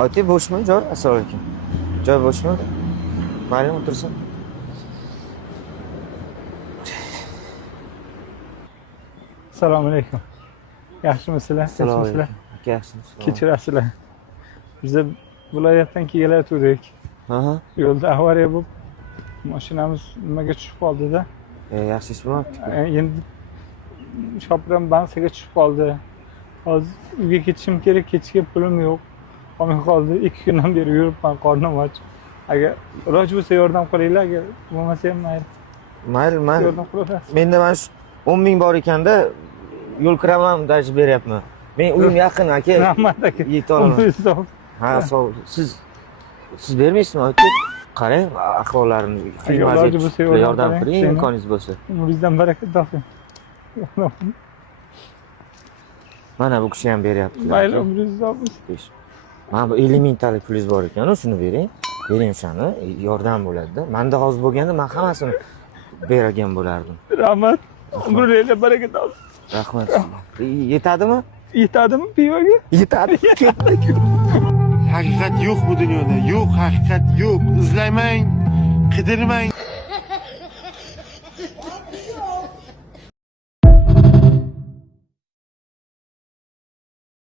Oti bo'shmi joy? Assalomu alaykum. Joy bo'shmi? Mayli, o'tirsin. Assalomu alaykum. Yaxshimisizlar? Assalomu Tinchmisizlar? alaykum. Aka yaxshimisiz? Kechirasizlar. Biz viloyatdan kelayotgandik. Aha. Yo'lda avariya bo'lib, mashinamiz nimaga tushib qoldi-da. Yaxshi ish bo'lmabdi-ku. Endi shopiram bansiga tushib qoldi. Hozir uyga ketishim kerak, ketishga pulim yo'q. Qolmay qoldi. 2 kundan beri yuribman, qornim och. Agar iloji bo'lsa yordam qilinglar, agar bo'lmasa ham mayli. Mayli. Yordam qilaverasiz. Menda mana shu 10 ming bor ekanda, yo'l kiraman, dajib beryapman. Men uyim yaqin aka. Rahmat aka. Yeta olaman. Ha, sog'. Siz bermaysizmi aka? Qarang, ahvollaringiz, Iloji bo'lsa yordam qiling, imkoningiz bo'lsa. Umringizdan baraka toping. Mana bu kishi ham beryapti. Mayli, umringiz uzoq bo'lsin. Mana bu 50 mingtalik pulingiz bor ekan, shuni bering. Bering o'shani, yordam bo'ladi-da. Menda hozir bo'lganda men hammasini bergan bo'lardim. Rahmat. Umringizga baraka topsin. Rahmat. Yetadimi? Yetadimi pivoga? Yetadi. Ketdik. Haqiqat yo'q bu dunyoda. Yo'q, haqiqat yo'q. Izlamang, qidirmang.